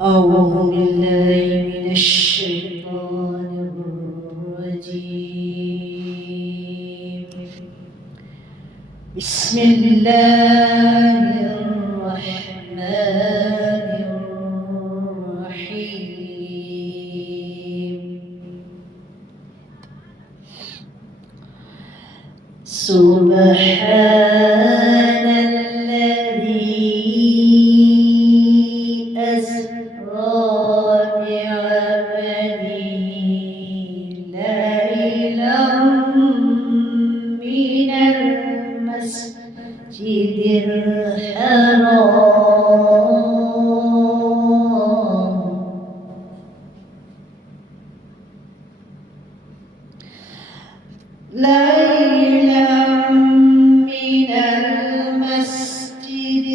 أعوذ بالله من الشيطان الرجيم. بسم الله الرحمن الرحيم. سبحان الذي أسرى بعبده ليلا من المسجد الحرام ليلا من المسجد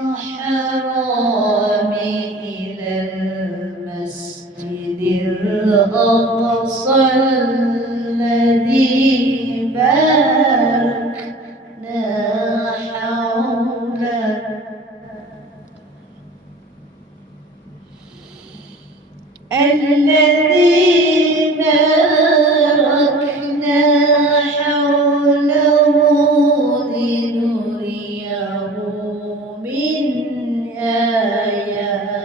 الحرام إلى المسجد الأقصى الذي باركنا حوله الذي باركنا حوله لنريه من آياتنا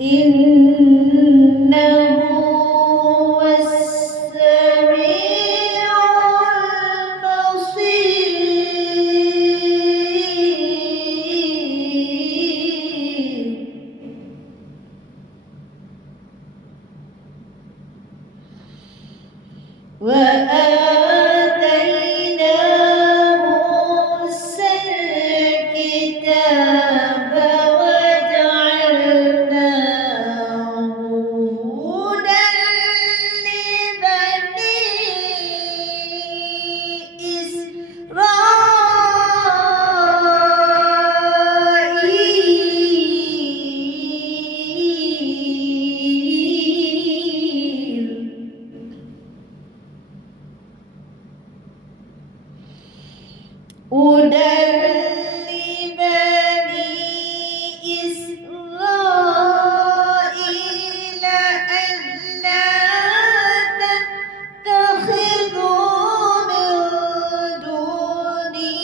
إنه هو السميع البصير. وآتينا موسى الكتاب وجعلناه هدى لبني إسرائيل. هدى لبني إسرائيل ألا تتخذوا من دوني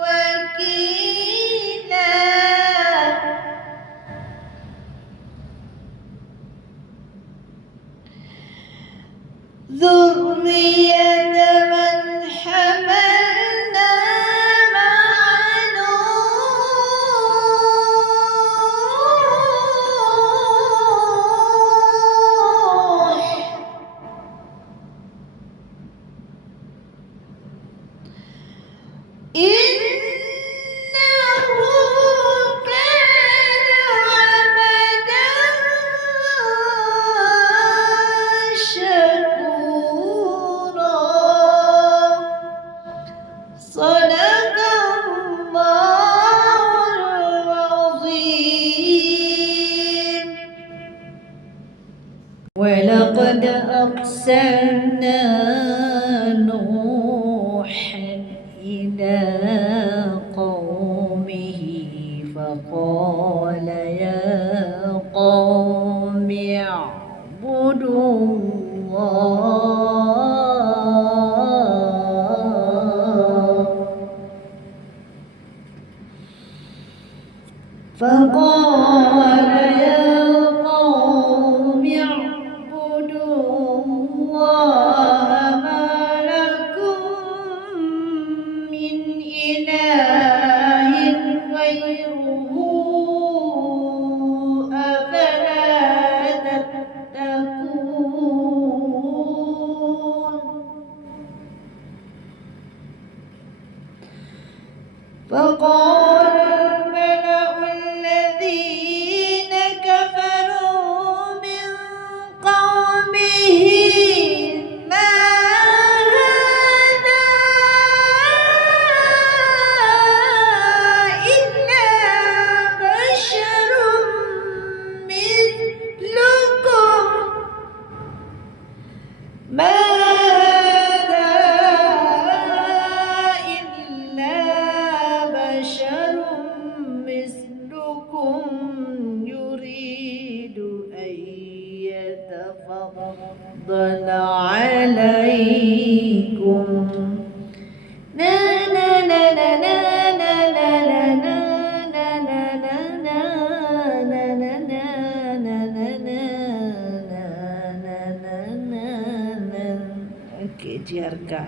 وكيلا ذرية من حملنا مع نوح إنه كان عبدا شكورا. صدق الله العظيم. ولقد أرسلنا نوحا إلى قومه فقال يا قوم اعبدوا الله فقال يا قوم اعبدوا الله ما لكم من إله غيره أفلا تتقون. فقال الملأ الذين كفروا من قومه ما هذا إلا بشر مثلكم ما هذا إلا فضل عليكم na na na na na na na na na na na na na na na na na na. Oke, Jiarka.